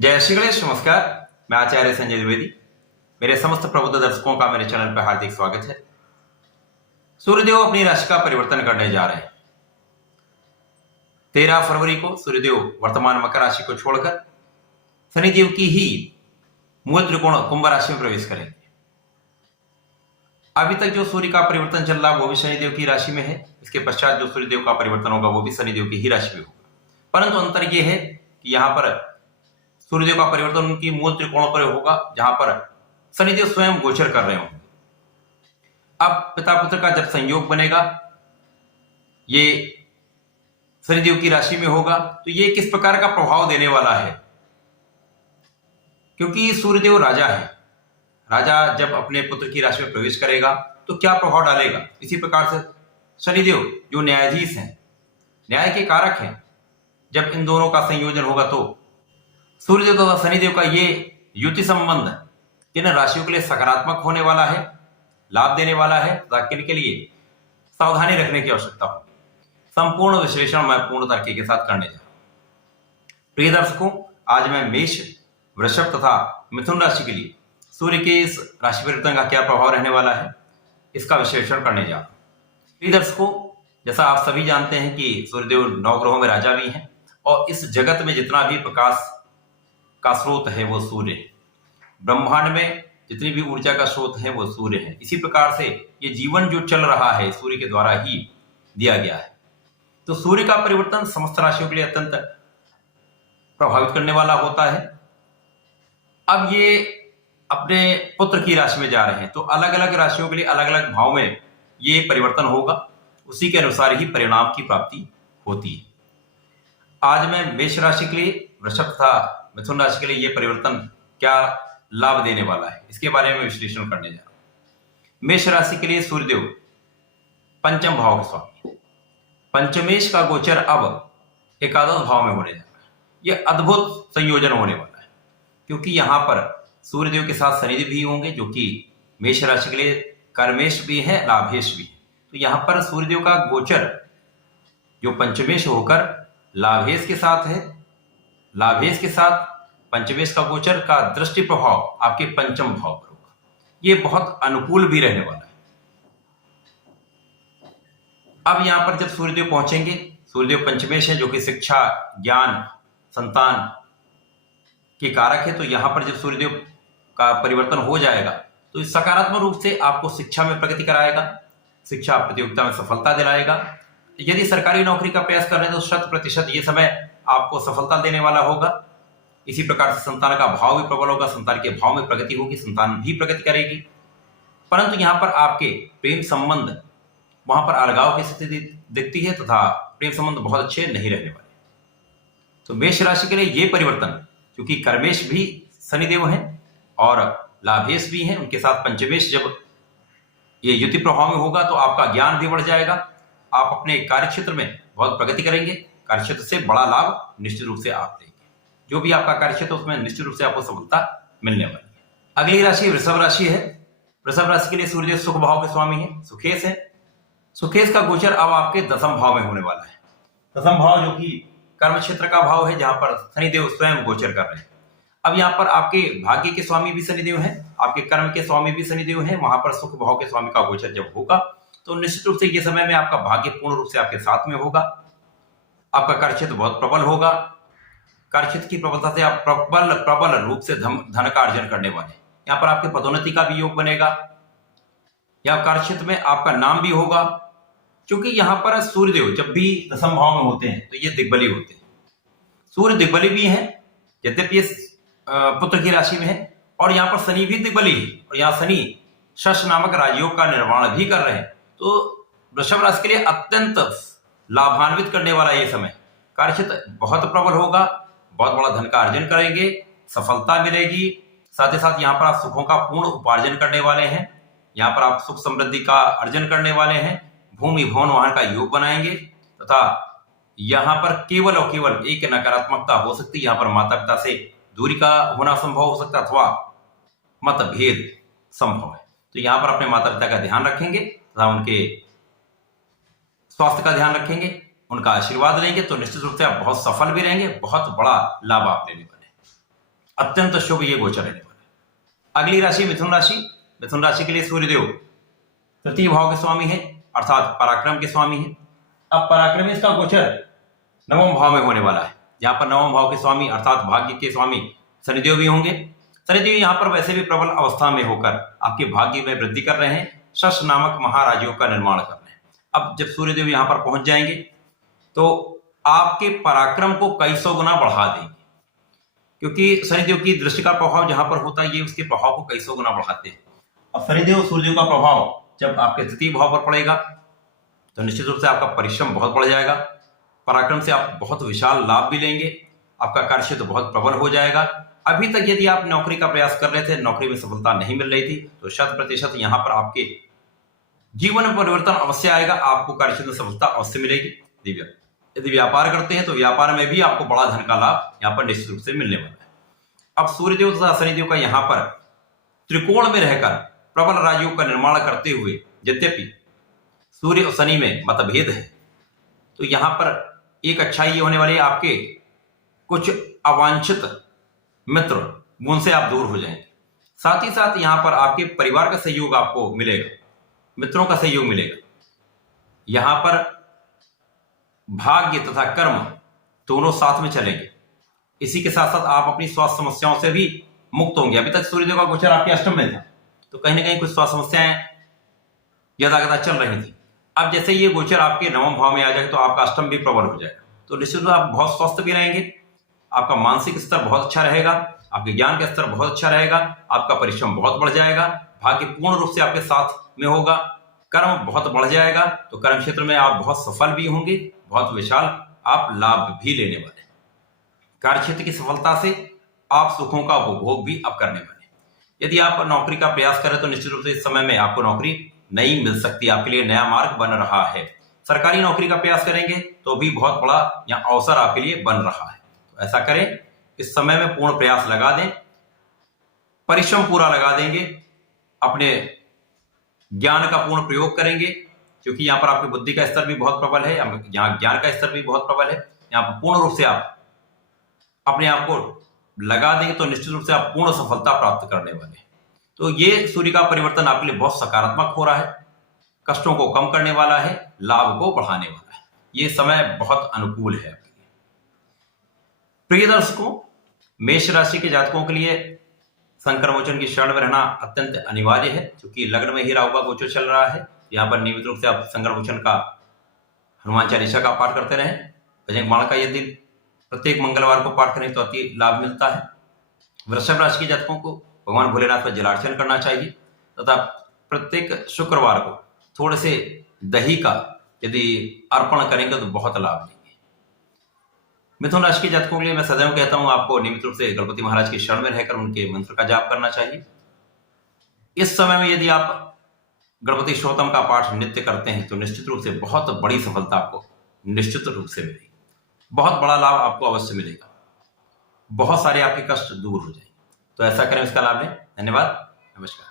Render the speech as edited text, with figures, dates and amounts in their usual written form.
जय श्री गणेश। नमस्कार, मैं आचार्य संजय द्विवेदी। मेरे समस्त प्रबुद्ध दर्शकों का मेरे चैनल पर हार्दिक स्वागत है। सूर्यदेव अपनी राशि का परिवर्तन करने जा रहे हैं। 13 फरवरी को सूर्यदेव वर्तमान मकर राशि को छोड़कर शनिदेव की ही मूल त्रिकोण कुंभ राशि में प्रवेश करेंगे। अभी तक जो सूर्य का परिवर्तन चल रहा है वो भी शनिदेव की राशि में है। इसके पश्चात जो सूर्यदेव का परिवर्तन होगा वो भी शनिदेव की ही राशि में होगा, परंतु अंतर यह है कि यहां पर सूर्यदेव का परिवर्तन उनकी मूल त्रिकोण पर होगा जहां पर शनिदेव स्वयं गोचर कर रहे होंगे। अब पिता पुत्र का जब संयोग बनेगा, ये शनिदेव की राशि में होगा, तो ये किस प्रकार का प्रभाव देने वाला है, क्योंकि सूर्यदेव राजा है। राजा जब अपने पुत्र की राशि में प्रवेश करेगा तो क्या प्रभाव डालेगा। इसी प्रकार से शनिदेव जो न्यायाधीश हैं, न्याय के कारक हैं, जब इन दोनों का संयोजन होगा तो सूर्यदेव तथा शनिदेव का ये युति संबंध किन राशियों के लिए सकारात्मक होने वाला है, लाभ देने वाला है, तथा किन के लिए सावधानी रखने की आवश्यकता हो। संपूर्ण विश्लेषण मैं पूर्ण तरीके के साथ करने जा रहा हूं। प्रिय दर्शकों, आज मैं मेष, वृषभ तथा मिथुन राशि के लिए सूर्य के इस राशि परिवर्तन का क्या प्रभाव रहने वाला है, इसका विश्लेषण करने जा रहा हूं। प्रिय दर्शकों, जैसा आप सभी जानते हैं कि सूर्यदेव 9 ग्रहों में राजा भी हैं और इस जगत में जितना भी प्रकाश का स्रोत है वो सूर्य है। ब्रह्मांड में जितनी भी ऊर्जा का स्रोत है वो सूर्य है। इसी प्रकार से ये जीवन जो चल रहा है सूर्य के द्वारा ही दिया गया है। तो सूर्य का परिवर्तन समस्त राशियों के लिए अत्यंत प्रभावित करने वाला होता है। अब ये अपने पुत्र की राशि में जा रहे हैं तो अलग अलग राशियों के लिए अलग अलग भाव में ये परिवर्तन होगा, उसी के अनुसार ही परिणाम की प्राप्ति होती है। आज मैं मेष राशि के लिए, वृषभ तथा मिथुन राशि के लिए ये परिवर्तन क्या लाभ देने वाला है, इसके बारे में विश्लेषण करने जा रहा हूं। मेष राशि के लिए सूर्यदेव पंचम भाव के स्वामी, पंचमेश का गोचर अब एकादश भाव में होने जा रहा है। यह अद्भुत संयोजन होने वाला है, क्योंकि यहां पर सूर्यदेव के साथ शनिदेव भी होंगे जो कि मेष राशि के लिए कर्मेश भी है, लाभेश भी है। तो यहां पर सूर्यदेव का गोचर जो पंचमेश होकर लाभेश के साथ है, लाभेश के साथ पंचमेश का गोचर का दृष्टि प्रभाव आपके पंचम भाव पर होगा। यह बहुत अनुकूल भी रहने वाला है। अब यहां पर जब सूर्यदेव पहुंचेंगे, सूर्यदेव पंचमेश है जो कि शिक्षा, ज्ञान, संतान के कारक है। तो यहां पर जब सूर्यदेव का परिवर्तन हो जाएगा तो इस सकारात्मक रूप से आपको शिक्षा में प्रगति कराएगा, शिक्षा प्रतियोगिता में सफलता दिलाएगा। यदि सरकारी नौकरी का प्रयास कर रहे हैं तो 100% ये समय आपको सफलता देने वाला होगा। इसी प्रकार से संतान का भाव भी प्रबल होगा, संतान के भाव में प्रगति होगी, संतान भी प्रगति करेगी। परंतु यहां पर आपके प्रेम संबंध, वहां पर अलगाव की स्थिति दिखती है तथा प्रेम संबंध बहुत अच्छे नहीं रहने वाले। तो मेष राशि के लिए यह परिवर्तन, क्योंकि कर्मेश भी शनिदेव हैं और लाभेश भी हैं, उनके साथ पंचमेश जब ये युति प्रभाव में होगा तो आपका ज्ञान भी बढ़ जाएगा। आप अपने कार्यक्षेत्र में बहुत प्रगति करेंगे, कार्यक्षेत्र से बड़ा लाभ निश्चित रूप से आप देंगे। जो भी आपका कार्यक्षेत्र उसमें निश्चित रूप से आपको सफलता मिलने वाली है। अगली राशि वृषभ राशि है। वृषभ राशि के लिए सूर्य सुख भाव के स्वामी है, सुखेश है। सुखेश का गोचर अब आपके दसम भाव में होने वाला है। दसम भाव जो कि कर्म क्षेत्र का भाव है, जहां पर शनिदेव स्वयं गोचर कर रहे हैं। अब यहाँ पर आपके भाग्य के स्वामी भी शनिदेव हैं, आपके कर्म के स्वामी भी शनिदेव हैं। वहां पर सुख भाव के स्वामी का गोचर जब होगा तो निश्चित रूप से ये समय में आपका भाग्य पूर्ण रूप से आपके साथ में होगा। आपका कार्यक्षेत्र बहुत प्रबल होगा। कार्यक्षेत्र की प्रबलता से आप प्रबल रूप से धन का अर्जन करने वाले। यहाँ पर आपके पदोन्नति का भी योग बनेगा। यहाँ कार्यक्षेत्र में आपका नाम भी होगा, क्योंकि यहाँ पर सूर्यदेव जब भी दसम भाव में होते हैं तो ये दिग्बली होते हैं। सूर्य दिग्बली भी है, यद्यपि ये पुत्र की राशि में है, और यहाँ पर शनि भी दिग्बली है, और यहाँ शनि शश नामक राजयोग का निर्माण भी कर रहे हैं। तो वृषभ राशि के लिए अत्यंत लाभान्वित करने वाला ये समय। कार्यक्षेत्र बहुत प्रबल होगा, बहुत बड़ा धन का अर्जन करेंगे, सफलता मिलेगी। साथ ही साथ यहाँ पर आप सुखों का पूर्ण उपार्जन करने वाले हैं। यहाँ पर आप सुख समृद्धि का अर्जन करने वाले हैं। भूमि भवन वाहन का योग बनाएंगे तथा यहाँ पर केवल और केवल एक नकारात्मकता हो सकती है। यहाँ पर माता पिता से दूरी का होना संभव हो सकता है अथवा मतभेद संभव है। तो यहाँ पर अपने माता पिता का ध्यान रखेंगे तथा उनके स्वास्थ्य का ध्यान रखेंगे, उनका आशीर्वाद लेंगे तो निश्चित रूप से आप बहुत सफल भी रहेंगे, बहुत बड़ा लाभ आप लेने वाले हैं। अत्यंत शुभ ये गोचर रहने वाला है। अगली राशि मिथुन राशि। मिथुन राशि के लिए सूर्यदेव तृतीय भाव के स्वामी है, अर्थात पराक्रम के स्वामी है। अब पराक्रमी इसका गोचर नवम भाव में होने वाला है, जहां पर नवम भाव के स्वामी अर्थात भाग्य के स्वामी शनिदेव भी होंगे। शनिदेव यहाँ पर वैसे भी प्रबल अवस्था में होकर आपके भाग्य में वृद्धि कर रहे हैं, शश नामक महाराजयों का निर्माण कर रहे हैं। अब जब सूर्यदेव यहाँ पर पहुंच जाएंगे तो आपके पराक्रम को कई सौ गुना बढ़ा देंगे, क्योंकि शनिदेव की दृष्टि का प्रभाव जहां पर होता है ये उसके प्रभाव को कई सौ गुना बढ़ाते हैं। अब शनिदेव सूर्यदेव का प्रभाव जब आपके तृतीय भाव पर पड़ेगा तो निश्चित रूप से आपका परिश्रम बहुत बढ़ जाएगा, पराक्रम से आप बहुत विशाल लाभ भी लेंगे, आपका कार्यक्षेत्र बहुत प्रबल हो जाएगा। अभी तक यदि आप नौकरी का प्रयास कर रहे थे, नौकरी में सफलता नहीं मिल रही थी, तो 100% यहाँ पर आपके जीवन में परिवर्तन अवश्य आएगा, आपको कार्यक्षेत्र में सफलता अवश्य मिलेगी। यदि व्यापार करते हैं तो व्यापार में भी आपको बड़ा धन का लाभ यहाँ पर निश्चित रूप से मिलने वाला है। अब सूर्यदेव तथा शनिदेव का यहाँ पर त्रिकोण में रहकर प्रबल राज्यों का निर्माण करते हुए, यद्यपि सूर्य और शनि में मतभेद है, तो यहाँ पर एक अच्छाई ये होने वाली है, आपके कुछ अवांछित मित्र उनसे आप दूर हो जाएंगे। साथ ही साथ यहाँ पर आपके परिवार का सहयोग आपको मिलेगा, मित्रों का सहयोग मिलेगा। यहाँ पर भाग्य तथा कर्म दोनों साथ में चलेंगे। इसी के साथ साथ आप अपनी स्वास्थ्य समस्याओं से भी मुक्त होंगे। अभी तक सूर्यदेव का गोचर आपके अष्टम में था, तो कहीं ना कहीं कुछ स्वास्थ्य समस्याएं यदाकदा चल रही थी। अब जैसे ये गोचर आपके नवम भाव में आ जाएगा तो आपका अष्टम भी प्रबल हो जाएगा, तो निश्चित रूप से आप बहुत स्वस्थ भी रहेंगे, आपका मानसिक स्तर बहुत अच्छा रहेगा, आपके ज्ञान का स्तर बहुत अच्छा रहेगा, आपका परिश्रम बहुत बढ़ जाएगा, भाग्य पूर्ण रूप से आपके साथ में होगा, कर्म बहुत बढ़ जाएगा, तो कर्म क्षेत्र में आप बहुत सफल भी होंगे, बहुत विशाल आप लाभ भी लेने वाले। कार्य क्षेत्र की सफलता से आप सुखों का उपभोग भी अब करने वाले। यदि आप नौकरी का प्रयास करें तो निश्चित रूप से इस समय में आपको नौकरी नहीं मिल सकती, आपके लिए नया मार्ग बन रहा है। सरकारी नौकरी का प्रयास करेंगे तो भी बहुत बड़ा यहाँ अवसर आपके लिए बन रहा है। तो ऐसा करें, इस समय में पूर्ण प्रयास लगा दें, परिश्रम पूरा लगा देंगे, अपने ज्ञान का पूर्ण प्रयोग करेंगे, क्योंकि यहाँ पर आपकी बुद्धि का स्तर भी बहुत प्रबल है, यहाँ ज्ञान का स्तर भी बहुत प्रबल है। यहाँ पर पूर्ण रूप से आप अपने आप को लगा देंगे तो निश्चित रूप से आप पूर्ण सफलता प्राप्त करने वाले हैं। तो ये सूर्य का परिवर्तन आपके लिए बहुत सकारात्मक हो रहा है, कष्टों को कम करने वाला है, लाभ को बढ़ाने वाला है। ये समय बहुत अनुकूल है आपके लिए। प्रिय दर्शकों, मेष राशि के जातकों के लिए संकर मोचन की शरण में रहना अत्यंत अनिवार्य है, क्योंकि लग्न में ही राहु का गोचर चल रहा है। यहाँ पर नियमित रूप से आप संकर मोचन का हनुमान चालीसा का पाठ करते रहें। बजरंग बाण का यदि प्रत्येक मंगलवार को पाठ करें तो अति लाभ मिलता है। वृषभ राशि के जातकों को भगवान भोलेनाथ पर जलार्चन करना चाहिए तथा प्रत्येक शुक्रवार को थोड़े से दही का यदि अर्पण करेंगे तो बहुत लाभ लेंगे। मिथुन राशि के जातकों के लिए मैं सदैव कहता हूं, आपको नियमित रूप से गणपति महाराज की शरण में रहकर उनके मंत्र का जाप करना चाहिए। इस समय में यदि आप गणपति स्तोत्रम का पाठ नित्य करते हैं तो निश्चित रूप से बहुत बड़ी सफलता आपको निश्चित रूप से मिलेगी, बहुत बड़ा लाभ आपको अवश्य मिलेगा, बहुत सारे आपके कष्ट दूर हो जाएंगे। तो ऐसा करें, इसका लाभ लें। धन्यवाद, नमस्कार।